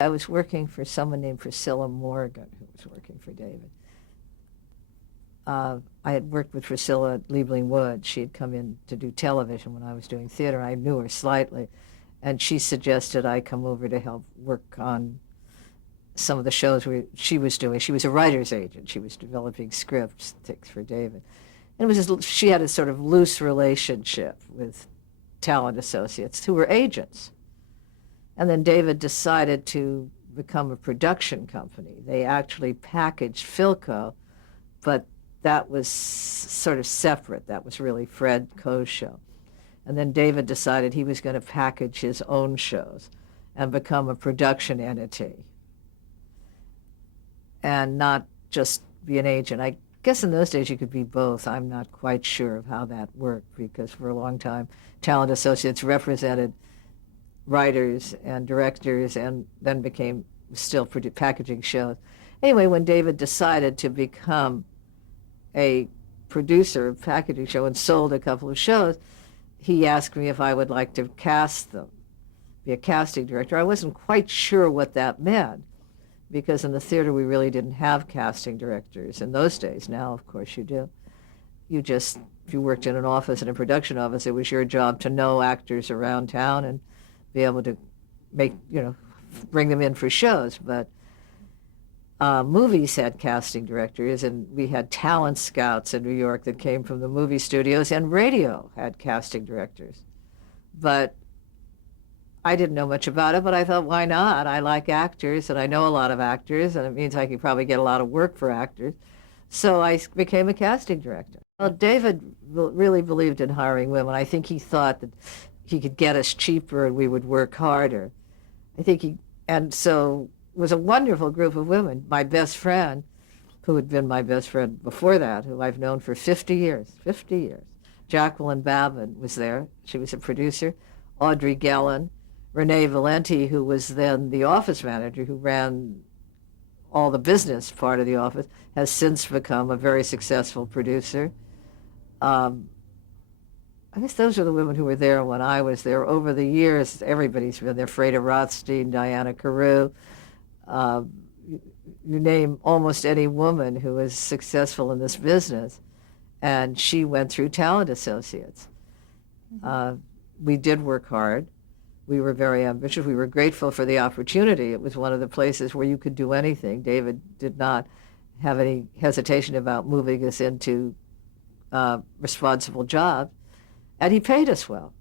I was working for someone named Priscilla Morgan, who was working for David. I had worked with Priscilla at Liebling Wood. She had come in to do television when I was doing theater. I knew her slightly, and she suggested I come over to help work on some of the shows she was doing. She was a writer's agent. She was developing scripts, things for David. And it was she had a sort of loose relationship with talent associates who were agents. And then David decided to become a production company. They actually packaged Philco, but that was sort of separate. That was really Fred Koh's show. And then David decided he was going to package his own shows and become a production entity and not just be an agent. I guess in those days you could be both. I'm not quite sure of how that worked, because for a long time talent associates represented writers and directors and then became still packaging shows. Anyway, when David decided to become a producer of packaging show and sold a couple of shows, he asked me if I would like to cast them, be a casting director. I wasn't quite sure what that meant, because in the theater we really didn't have casting directors in those days. Now, of course, you do. You just, if you worked in an office, in a production office, it was your job to know actors around town and be able to bring them in for shows. But movies had casting directors, and we had talent scouts in New York that came from the movie studios, and radio had casting directors. But I didn't know much about it, but I thought, why not? I like actors, and I know a lot of actors, and it means I could probably get a lot of work for actors. So I became a casting director. Well, David really believed in hiring women. I think he thought that he could get us cheaper and we would work harder. And so it was a wonderful group of women. My best friend, who had been my best friend before that, who I've known for 50 years, Jacqueline Babin was there. She was a producer. Audrey Gellin, Renee Valenti, who was then the office manager, who ran all the business part of the office, has since become a very successful producer. I guess those are the women who were there when I was there. Over the years, everybody's been there. Freda Rothstein, Diana Carew. You name almost any woman who is successful in this business, and she went through talent associates. We did work hard. We were very ambitious. We were grateful for the opportunity. It was one of the places where you could do anything. David did not have any hesitation about moving us into responsible jobs, and he paid us well.